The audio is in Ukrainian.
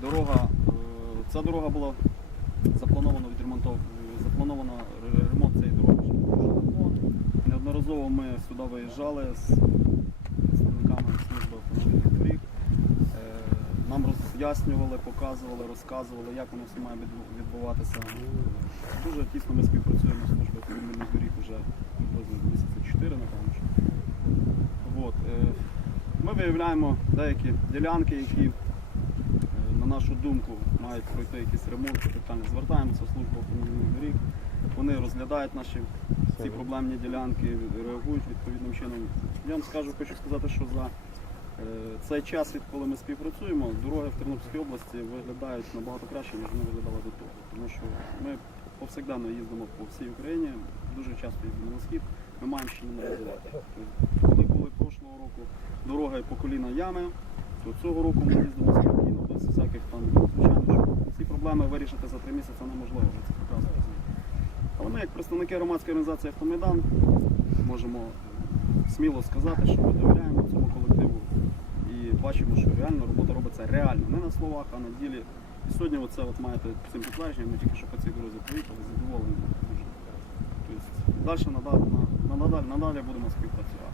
дорога, е, ця дорога була запланована запланована ремонт цієї дороги вже давно. Неодноразово ми сюди виїжджали з представниками служби автомобільних доріг. Е, Нам роз'яснювали, показували, розказували, як воно все має відбуватися. Дуже тісно ми співпрацюємо з службою автомобільних доріг вже приблизно місяці 4, напевно. е, Ми виявляємо деякі ділянки, які, нашу думку, мають пройти якийсь ремонт, капітально звертаємося в службу автомобільних доріг. Вони розглядають наші ці проблемні ділянки, реагують відповідним чином. Я вам скажу, хочу сказати, що за е, цей час, відколи ми співпрацюємо, дороги в Тернопільській області виглядають набагато краще, ніж вони виглядали до того. Тому що ми повсякденно їздимо по всій Україні, дуже часто їздимо на схід, ми маємо ще не розвивати. Тобто, Коли були прошлого року дороги по коліна ями, цього року ми їздимо спокійно, без всяких там, звичайно, ці проблеми вирішити за три місяці неможливо, це прекрасно розумієте. Але ми, як представники громадської організації Автомайдан, можемо сміло сказати, що ми довіряємо цьому колективу і бачимо, що реально робота робиться реально, не на словах, а на ділі. І сьогодні оце от маєте цим підтвердження, ми тільки що по цій дорозі поїхали, задоволені дуже. Тобто далі надалі, надалі будемо співпрацювати.